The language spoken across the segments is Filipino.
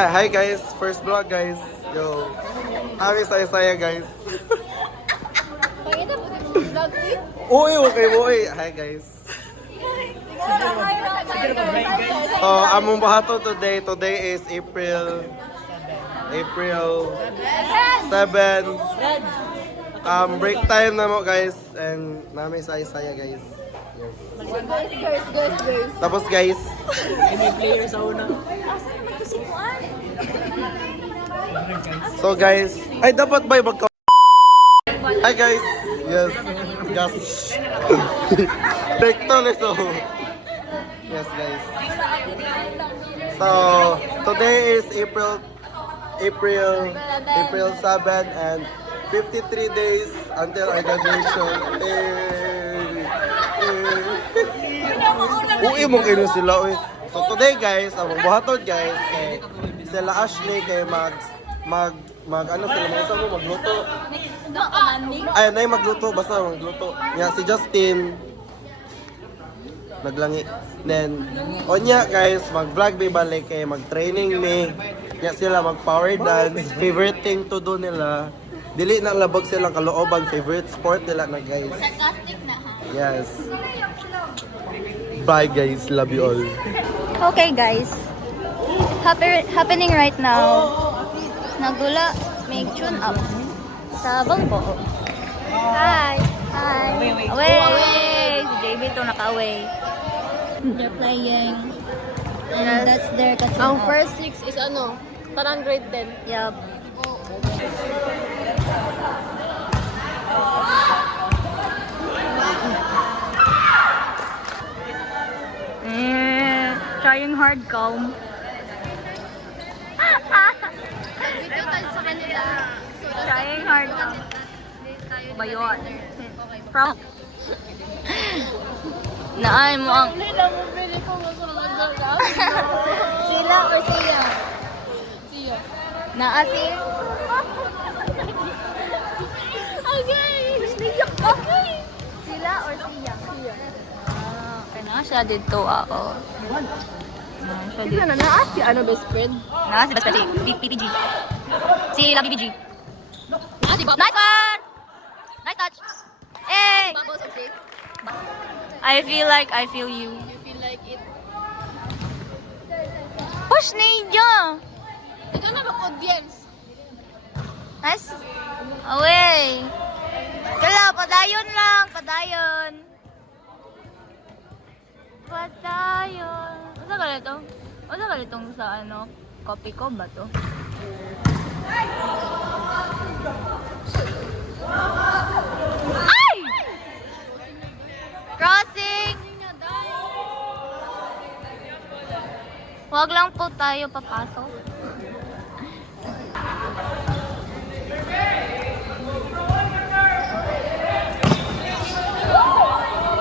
Hi guys, first vlog guys. Yo, kami saya-saya guys. Pakita po yung vlog eh. Uy, okay boy. Hi guys. So, among bahato today. Today is April 7. Break time na mo guys. And namin saya-saya guys. Yes. Guys. Tapos guys, May player sa una. so guys, ay dapat ba magka... Hi guys. Yes. Yes. Rekto nito. Yes guys. So, today is April 7 and 53 days until our graduation. Uy, mong kayo sila. Uy. So today guys, ang buhaton guys, sila Ashley kay ano sila magluto. Ay, nay magluto, basta magluto. Yeah, si Justin naglangi. Then, onya guys, mag-vlog may balik kay mag-training me. Yeah, sila mag-power dance. Favorite thing to do nila. Dili na labag silang kalooban, favorite sport nila na guys. Sarcastic na ha. Yes. Bye guys, love you all. Okay guys, happening right now. Nagula, may tune up sa Bangko. Hi! Away! Si JB to naka-away. They're playing. And that's their ka-tune Ang up. first 6 is ano? Parang grade 10. Yup. Trying hard, calm. Video tayo sa kanila. Trying hard. Bayon. From Naan mo ang Hindi na mo pili ko masunod ka. sila or siya? Siya. Naasi? Okay. Okay. Sila or siya? Siya. Kaya na siya dito ako. Siya dito. Ano na? Si ano best friend? Na si Basta PPG. Sila BBG. Ah, di ba? Nice one! Nice touch! Hey! Babaw sa cake. I feel you. You feel like it. Push ninja! Ikaw na mag-audience. Nice. Away! Kala, padayon lang. Padayon. Padayon. Asa ka nito? Asa ka nitong sa ano? Copy ko ba to? Ay! Crossing! Huwag lang po tayo papasok.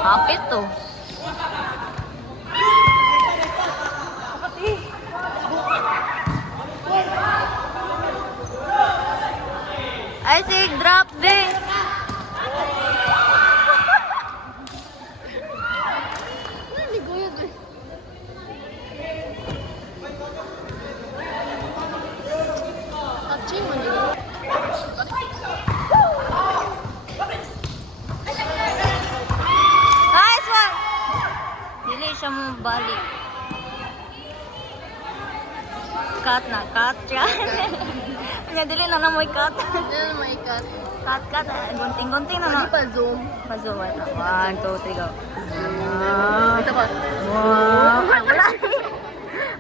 Kapit to. Ay, sig, drop din. Naligoyod eh. Touching mo nila. Nice one! Dili siya mo balik. Cut na, cut siya. Kanya dili na namoy cut. Hindi na maikat. Cut, cut. Gunting-gunting na na. Hindi pa zoom. Pa-zoom na. 1, 2, 3, go. Ito pa. Wow! Ay, wala.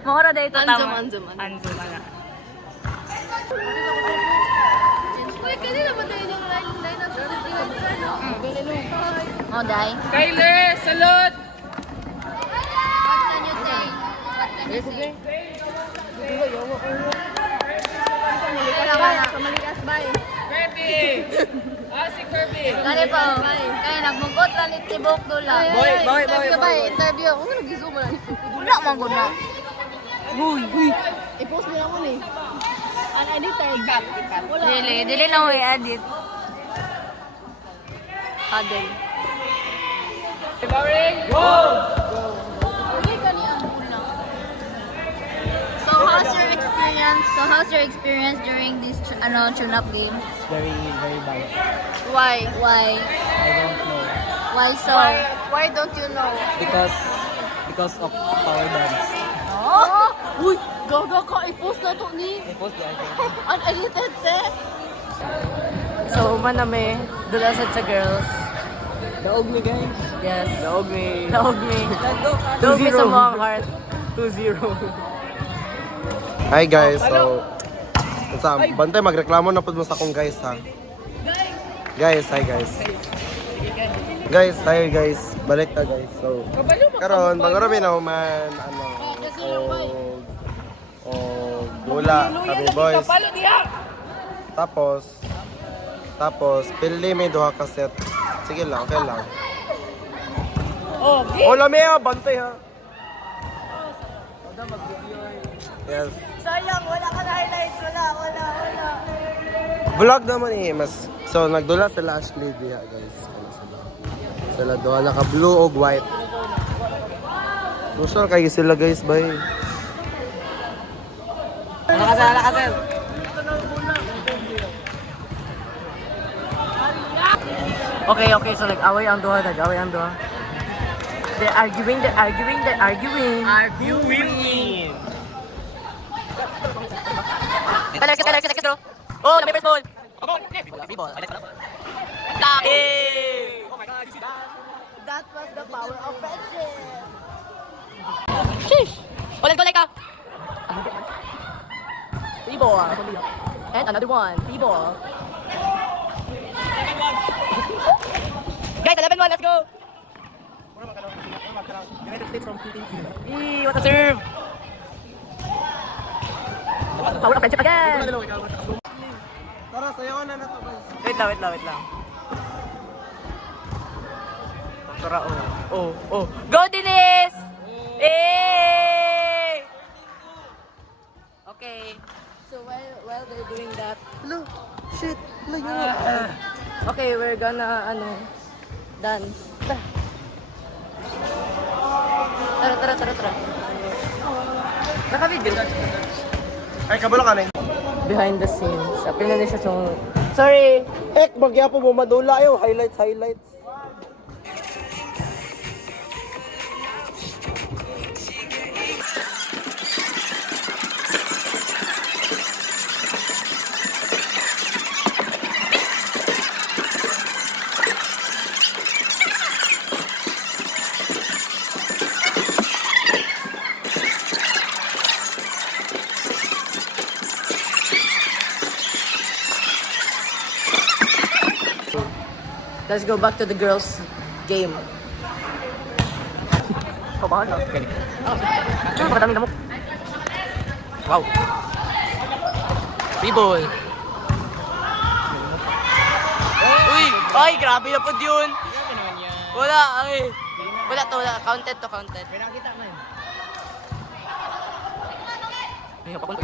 Maura dito tama. Anzoom. Anzoom na. Uy, kanina ba tayo yung line up sa Oh, dai. Kyler, salot! What can you say? What can you say? Kamalikas ba eh? Kirby! Si Kirby! Kani pa. Kaya nagmugot lang ni Tibok dula. Boy. Interview. Kung ano nag-zoom mo lang. Wala man gud na. Uy. I-post mo naman eh. An-edit tayo. Ikat. Wala. Dili na mo i-edit. Adel. Bowring! Go! Okay, kani ang muna. So, how's your experience experience? So how's your experience during this tune-up game? Very, very bad. Why? Why? I don't know. Why so? Why don't you know? Because of power dance. Oh! Uy! Gaga ka! I-post na to ni! I post the Unedited, eh! So, manami. Dulasad sa girls. Daog me guys. Yes. Daog me. Daog me. Let's go. Daog me sa mga heart. 2-0. Hi guys, so bantay magreklamo na pud mo sa akong guys ha. Guys, hi guys. Guys, hi guys. Balik ta guys. So karon magorami na man ano o bola kami boys. Tapos pili may duha ka set. Sige lang, okay lang. Oh, lami ha, bantay ha. Yes. Sayang, wala ka na highlights. Wala. Vlog naman eh, mas so nagdula sila Ashley diha guys. Sila doon naka blue o white. Gusto kayo sila guys bay. Nakasal. Okay, so away ang duha. They're arguing. Arguing. Let's go. Oh, the first ball. People. Oh my God, you see that? That was the power of friendship. Sheesh. Oh, let's go, Leka. Three ball. And another one. Three ball. Guys, 11-1, let's go. United States from Philippines. Eee, what a serve. Power of friendship again. Tara, sayawan na nato guys. Wait lang. Tara, oh. Go, Denise! Hey! Okay. So while they're doing that, Hello. Shit. okay, we're gonna dance. Tara. Naka-video. Ay, kabalo ka na. Behind the scenes. Apil na siya song... Sorry! Magyapo mo madula ayo, highlights. Let's go back to the girls' game. Pabahan na. Makadaming damok. Wow. Free ball. Uy! Ay, grabe na po yun. Wala. Counted. May nakita mo yun. Ay, papunta.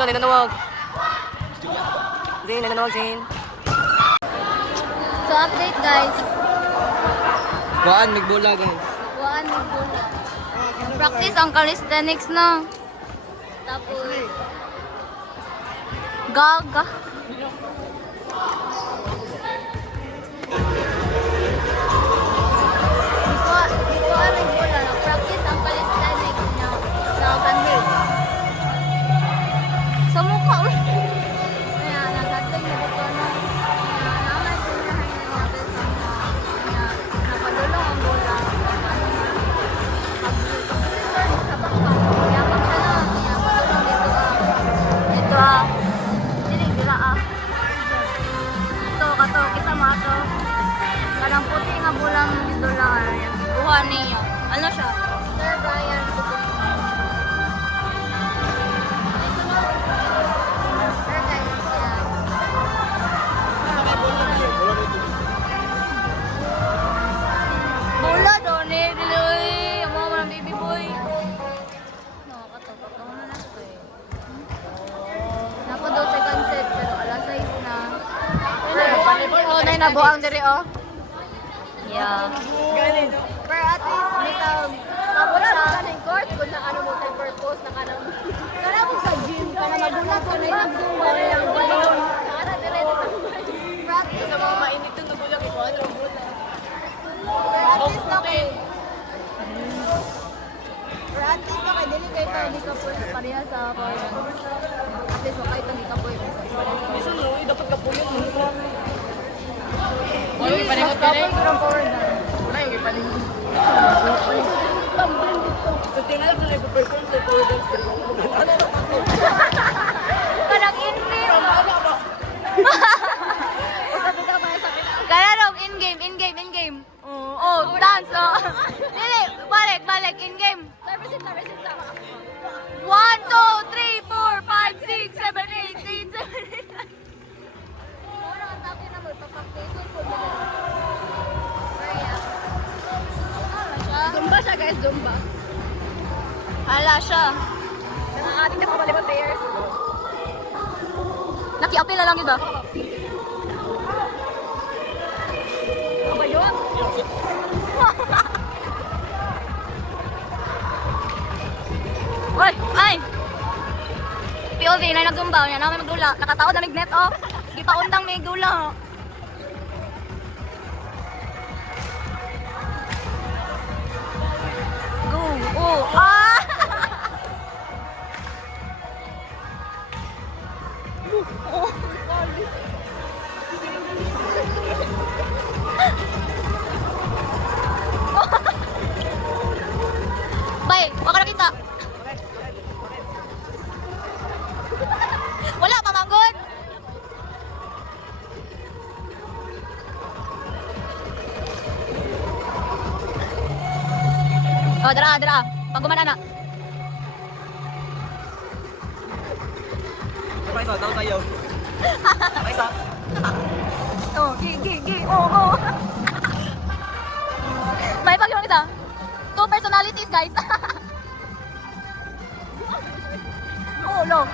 Nananawag. Zane. So update guys. Kuhaan, nagbola guys. Kuhaan mo bola. Practice ang calisthenics na. Tapos gaga. Di ko alam bola. Practice ang calisthenics na sa bandil. Sa mukha. Kaya nagatling na dito na. Napadulong ang bola. Ito kita mo ato. Kanang puti nga bulang dito lang. Kuha niya. Ano siya? Sir Brian. Bola daw ni Diloy. Ang mga baby boy. Nakakatawa mo na ito eh. Napa daw second set pero alas 6 na. Oh, nay nabuang diri oh. Yeah. Pero at least may tapos sa kaning court kung na ano mo purpose na kanang. Kana forward. At least kahit hindi ka po yun. Bisa no, dapat kapulit mo. Mas kapoy ko ng forward na. Wala yung ipalingon. Sa tingnan ko na ipaperform sa pole dance. Parang in-game. Kaya dong, in-game. Oh, dance, oh. Dili, balik, in-game. 1, 2, 3, 4, 5, 6, 7, 8, 8, 7, 8. Zumba siya guys, Zumba. Hala siya. Nakakating na pabalik ang players. Naki-apil na lang iba. Ano ba yun? Oy! Ay! POV na nag-zumba niya na may magdula. Nakataod na mignet, oh. Di pa undang may gula, oh. Go! Oh! Ah! Oh! Bay, wag ka nakita. Wala pa manggod. Oh, dara. Pag gumana na. Sabay sa daw tayo. Sabay sa. Oh, gi. Oh. May pag kita. Two personalities, guys. Oh, no.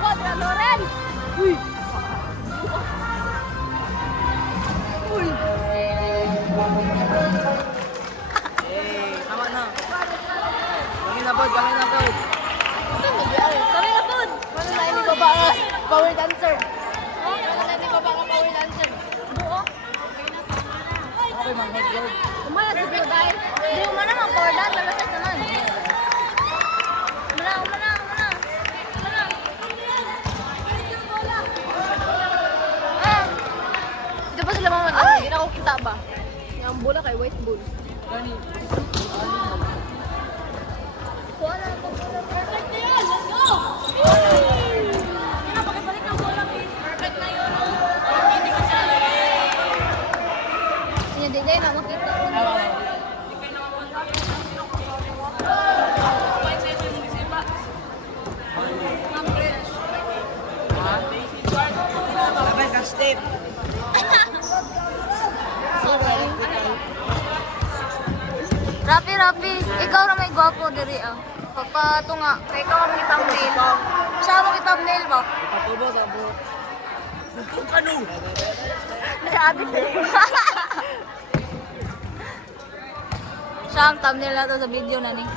Quadra Loren. Uy. Eh, tama na. Kami na pod. Kami na po. Ano na ini baba power dancer. Ano na ini baba power dancer. Buo. Okay, mang head guard. Kumaya si Bill, guys. Hindi mo na mga power dance. Alas na naman. Umana. Dito ba sila mamad? Hindi na ako kita ba? Yung bola kay White Bull. Gani. Perfect na yun! Let's go! Pakibalik ng bola. Perfect na yun. Hindi na makita. Sabay ka step. Rapi. Ikaw na may gwapo diri ah. Pagpatunga. Kaya ikaw ang thumbnail. Siya ang thumbnail ba? Patubo sa buhok. Suntok ka no. Nakaabit na Siya ang thumbnail na to sa video na ni.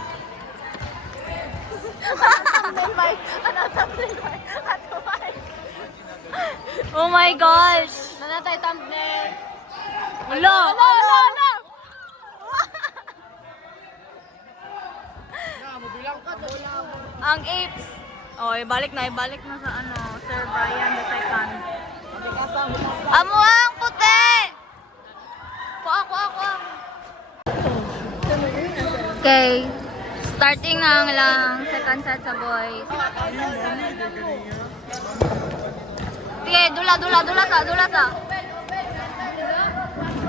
Oh my gosh! Nanatay thumbnail. Hello! Ang apes. Oh, ibalik na sa ano, Sir Brian the second. Amo ang puti! Kuha. Okay. Starting na ang lang second set sa boys. Okay, dula sa.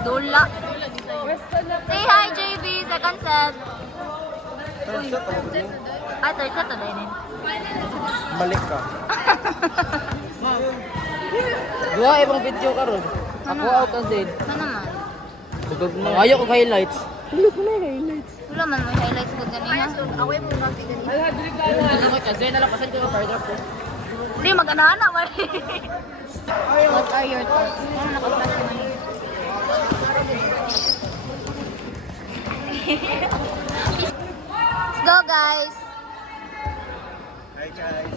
Dula. Say hi, JB. Second set. Ay, third set na din. Balik ka. Dua ibang video karon. Ako out ang Zed. Ano naman? Tugog na. Ayaw ko highlights. Wala man may highlights ko ganina. Away mo na si ganito. Ano ko kasi na lang pasan ko yung paragraph ko. Hindi, mag-ana-ana. What are your thoughts? Ano nakaplas ka man? Let's go, guys! Hi guys.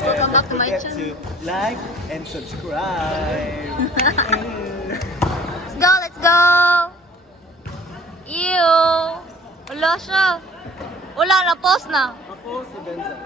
Welcome back to my Don't forget channel. to like and subscribe. Let's go! Ew! Wala siya. Wala na, pause na. Ako si Benza.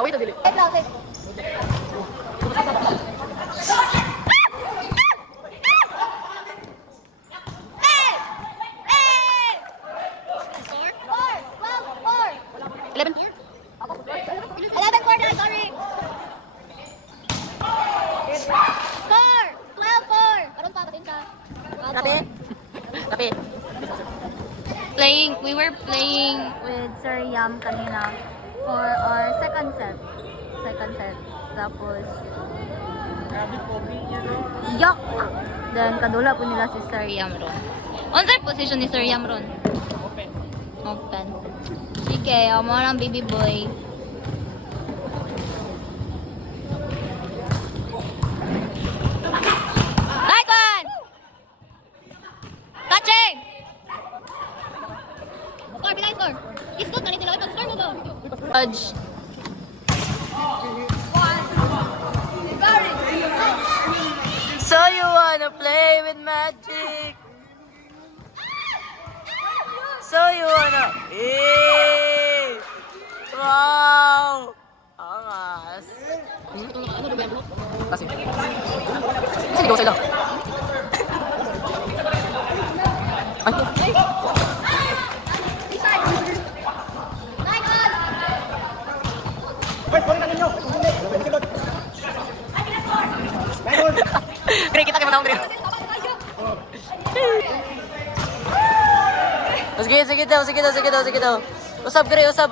Away to dili. Tapi. We were playing with Sir Yam kanina for our second set. Tapos, yuck! Then, kadula po nila si Sir Yam ron. On sir position ni Sir Yam ron? Open. Sige, mo ng baby boy. Nice one! Touching! Score, bilay score. Iskot, ganito lang. Score mo ba? Fudge. So you wanna play with magic? So you wanna... Eh! Wow! Angas! Kasi... Kasi ligaw sila. Ay! Kaya kita kayo matawang dito. Sige daw. Usap, Gre, usap.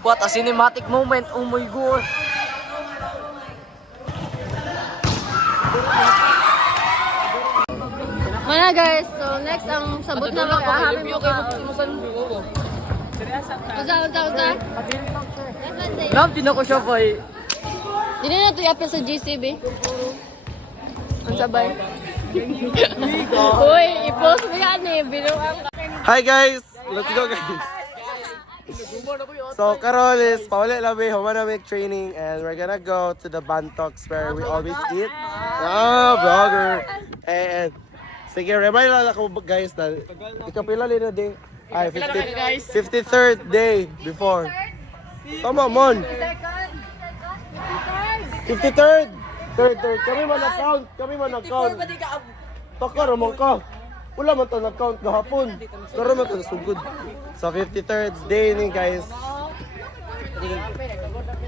What a cinematic moment, oh my God! Mga guys, so next ang sabot na mag-ahamin mo ka. Uza. Love din ako siya, boy. Dili na ito yapin sa GCB. Ang sabay. Uy, i-post mo yan eh. Binuang ka. Hi guys! Let's go guys! So karon is paulit labi human na make training and we're gonna go to the Bantox where we always eat. Vlogger! And sige, remind lang ako guys na ikapila na day. Ay, 53rd day before. Tama, Mon! 53rd! Third. Kami man account. Taka ramon ka. Wala man to nag-count gahapon. Pero man to sugod. So 53rd day ni guys.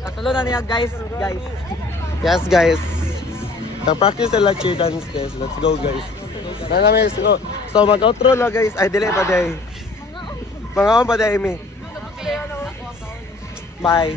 Katulo na niya, guys. Yes guys. Na-practice sila cheer dance guys. Let's go guys. Let's go. So mag-outro na guys. Ay, dili pa day. Mga pa day mi. Bye.